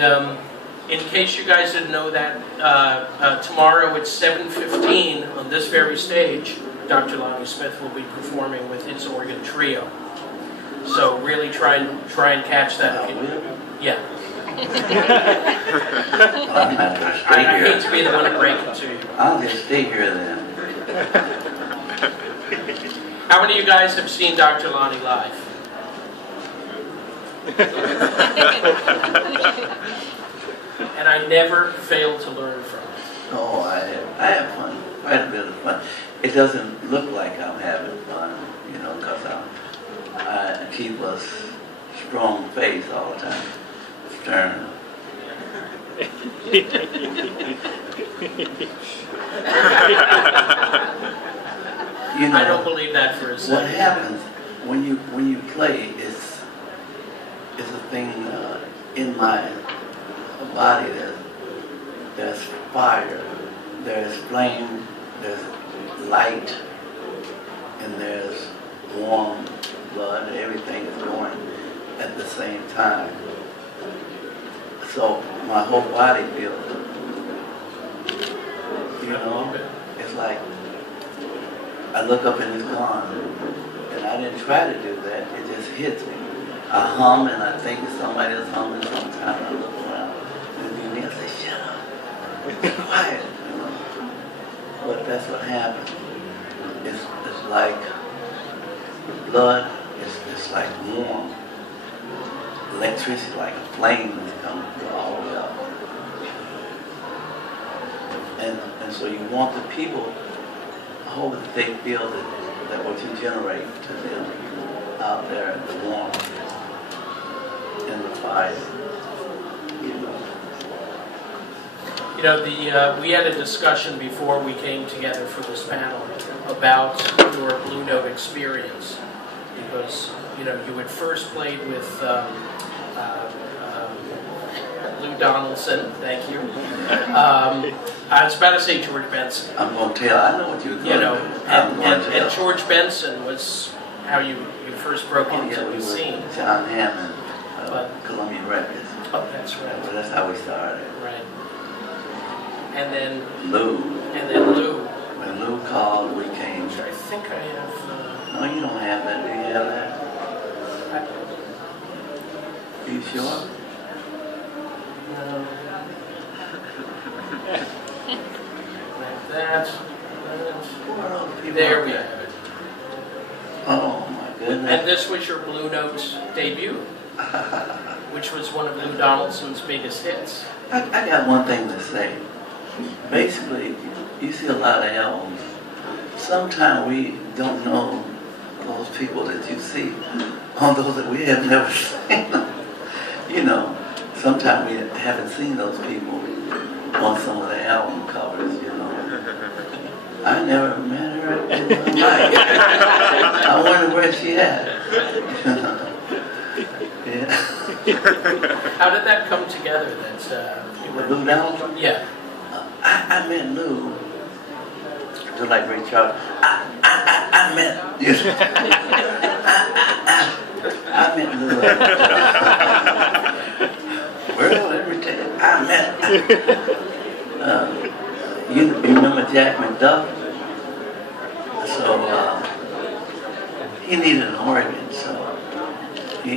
in case you guys didn't know that, tomorrow at 7:15 on this very stage, Dr. Lonnie Smith will be performing with his organ trio. So really try and catch that. Yeah. I hate to be the one to break it to you. I'll just stay here then. How many of you guys have seen Dr. Lonnie live? And I never fail to learn from it. Oh, I have fun, quite a bit of fun. It doesn't look like I'm having fun, you know, because I keep a strong face all the time, stern. You know, I don't believe that for a second. What happens when you play is a thing in my body. There's fire, there's flame, there's light, and there's warm blood. Everything is going at the same time. So my whole body feels it. You know, it's like I look up in this pond, and I didn't try to do that. It just hits me. I hum, and I think it's somebody else humming. Sometimes I look around, and then I say, "Shut up, it's quiet." You know? But that's what happens. It's like blood. It's like warm. Electricity, like a flame, is coming all the way up. And so you want the people, I hope that they feel that what you generate to them out there, the warmth and the fire, you know. We had a discussion before we came together for this panel about your Blue Note experience, because you had first played with Lou Donaldson, thank you. I was about to say George Benson. I'm going to tell, I know what you were going to do. And George Benson was how you first broke into the scene. John Hammond, Columbia Records. Oh, that's right. Well, that's how we started. Right. And then Lou. When Lou called, we came. I think I have... No, you don't have that. Do you have that? Are you sure? Like that. There we have it. Oh my goodness. And this was your Blue Notes debut, which was one of Lou Donaldson's biggest hits. I got one thing to say. Basically, you see a lot of albums. Sometimes we don't know those people that you see, on those that we have never seen. You know, sometimes we haven't seen those people on some of the album covers, you know. I never met her in my life. I wonder where she at. Yeah. How did that come together? With Lou Donaldson? Yeah. I met Lou, just like Ray Charles. I met Lou. Well, let me tell you, I met. You remember Jack McDuff? So he needed an organ, so he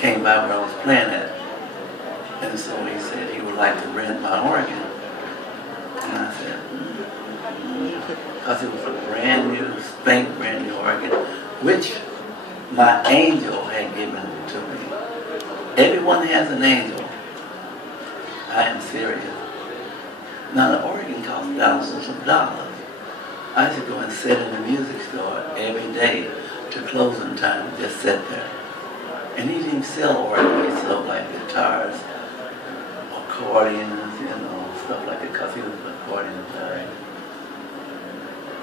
came by where I was playing at. And so he said he would like to rent my organ. And I said, because it was a brand new organ, which my angel had given to me. Everyone has an angel. I am serious. Now the organ costs thousands of dollars. I used to go and sit in the music store every day to closing time, just sit there. And he didn't sell organs, he sold like guitars, accordions, you know, stuff like that, because he was an accordion player.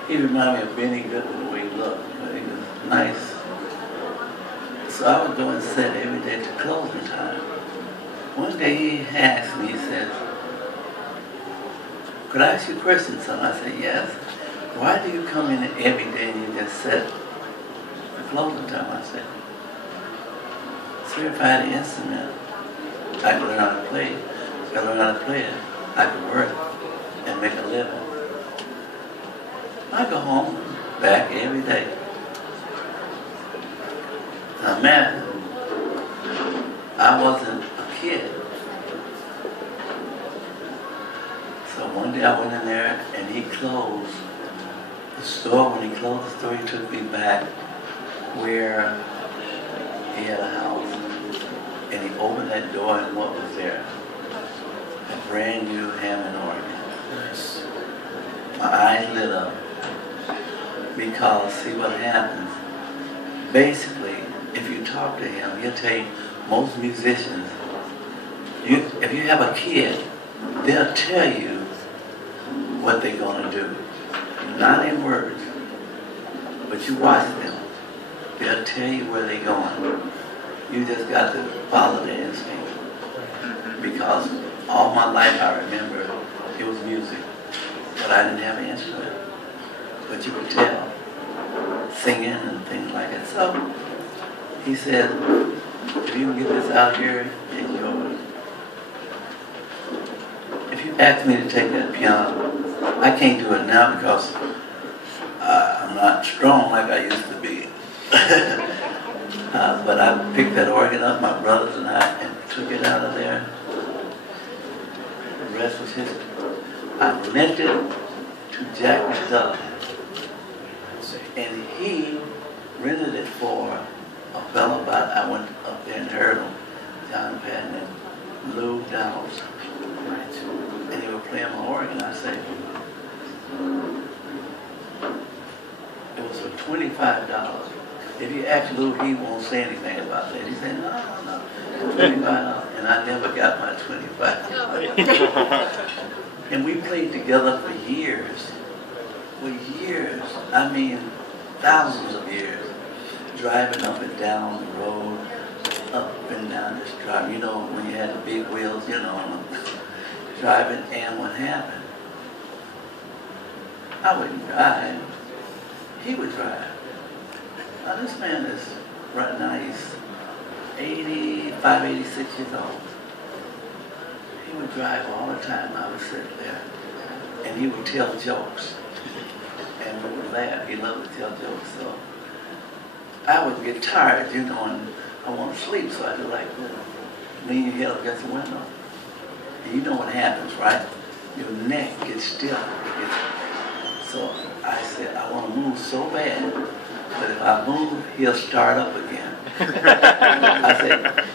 He reminded me of Benny Goodman the way he looked, but he was nice. So I would go and sit every day to closing time. One day he asked me, he said, "Could I ask you a question, son?" I said, "Yes." "Why do you come in every day and you just sit at closing time?" I said, "Sir, if I had an instrument, I I could learn how to play it. If I learn how to play it, I could work and make a living. I go home, back every day. Now, man, I wasn't a kid. So one day I went in there and he closed the store. When he closed the store, he took me back where he had a house. And he opened that door and what was there? A brand new Hammond organ. Nice. My eyes lit up. Because see what happens. Basically, if you talk to him, he'll tell you, most musicians, if you have a kid, they'll tell you what they're going to do. Not in words, but you watch them. They'll tell you where they're going. You just got to follow the instinct. Because all my life I remember it was music, but I didn't have an instrument. But you could tell, singing and things like that. So he said, if you can get this out here, it's yours. If you ask me to take that piano, I can't do it now because I'm not strong like I used to be. But I picked that organ up, my brothers and I, and took it out of there. The rest was history. I lent it to Jack McDuff. And he rented it for a fellow I went up there and heard him, John Patton and Lou Downs. And he was playing my organ. I said, it was for $25. If you ask Lou, he won't say anything about that. He said, no, $25. And I never got my $25. And we played together for years. For years. I mean, thousands of years, driving up and down the road, up and down this drive. You know, when you had the big wheels, you know, driving. And what happened? I wouldn't drive. He would drive. Now this man is, right now he's 85, 86 years old. He would drive all the time. I would sit there. And he would tell jokes. And we would laugh. He loved to tell jokes. So I would get tired, you know, and I want to sleep. So I do like lean your head up against the window. And you know what happens, right? Your neck gets stiff. So I said, I want to move so bad, but if I move, he'll start up again. I said,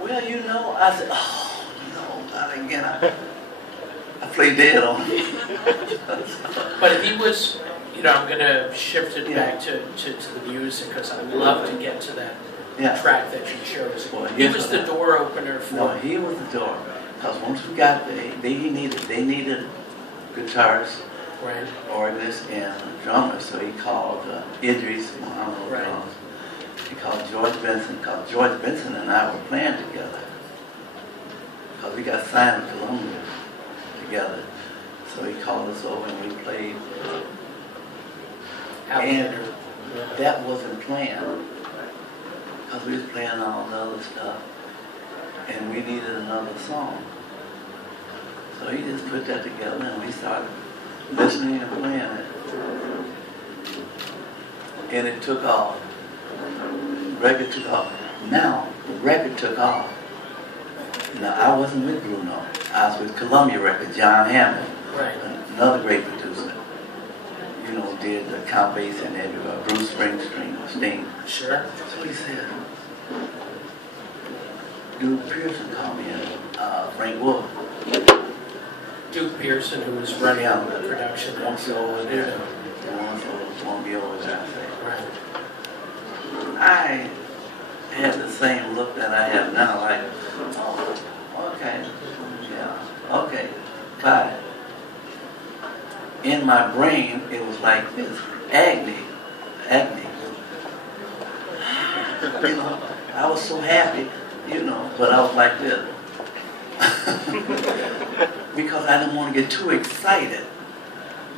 well, you know, I said, oh, no, not again. I play dead on him. But he was, you know, I'm going to shift it back to the music because I'd love to get to that track that you chose. Well, he was the door opener for... No, he was the door. Because once we got there, they needed guitarists, right, organists, and drummers. So he called Idris Muhammad right. drums. He called George Benson, because George Benson and I were playing together. Because we got signed with Columbia together. So he called us over and we played. And that wasn't planned. Because we was playing all the other stuff. And we needed another song. So he just put that together and we started listening and playing it. And it took off. The record took off. Now, the record took off. Now, I wasn't with Bruno. I was with Columbia Records, John Hammond, right, another great producer. You know, did the Count Basie and everywhere, Bruce Springsteen. Sure. So he said, Duke Pearson called me in, Frank Wolf. Duke Pearson, who was running the production. Won't be over there. Won't be over there, I say. Right. I had the same look that I have now, like, oh, okay, yeah, okay, bye. In my brain, it was like this, agony. You know, I was so happy, you know, but I was like this. Because I didn't want to get too excited,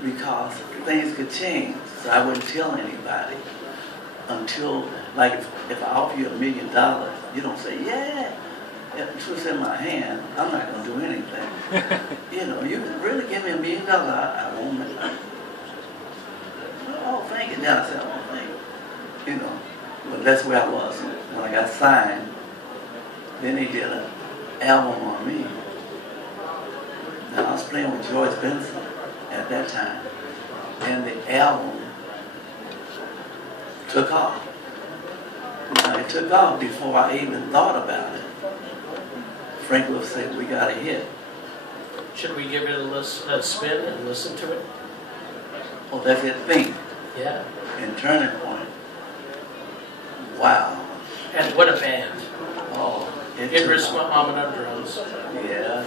because things could change. So I wouldn't tell anybody until, like, if I offer you $1 million, you don't say, yeah. was in my hand, I'm not going to do anything. You know, you can really give me $1 million, I won't make it. Oh, thank you. Then I said, oh, thank you. You know, but that's where I was. When I got signed, then he did an album on me. Now, I was playing with George Benson at that time, and the album took off. Now, it took off before I even thought about it. Frank will say, we got a hit. Should we give it a spin and listen to it? Oh, that's it, Think. Yeah. And Turning Point. Wow. And what a band. Oh, Idris Muhammad on drums. Yes.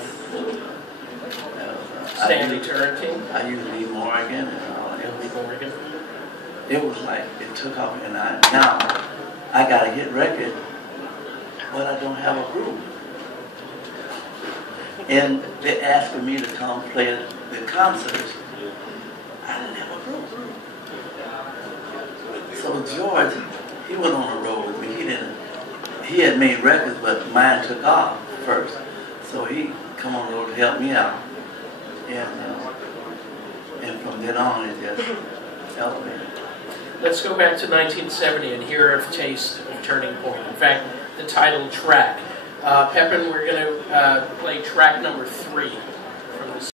Stanley Turrentine. I used Lee Morgan and all that. Lee Morgan. It was like, it took off, and now I got a hit record, but I don't have a group. And they asked me to come play the concerts. I didn't have a group. So George, he went on the road with me. He had made records, but mine took off first. So he come on the road to help me out. And from then on, it just elevated. Let's go back to 1970 and hear a taste of Turning Point. In fact, the title track. Pepin, we're going to play track number 3.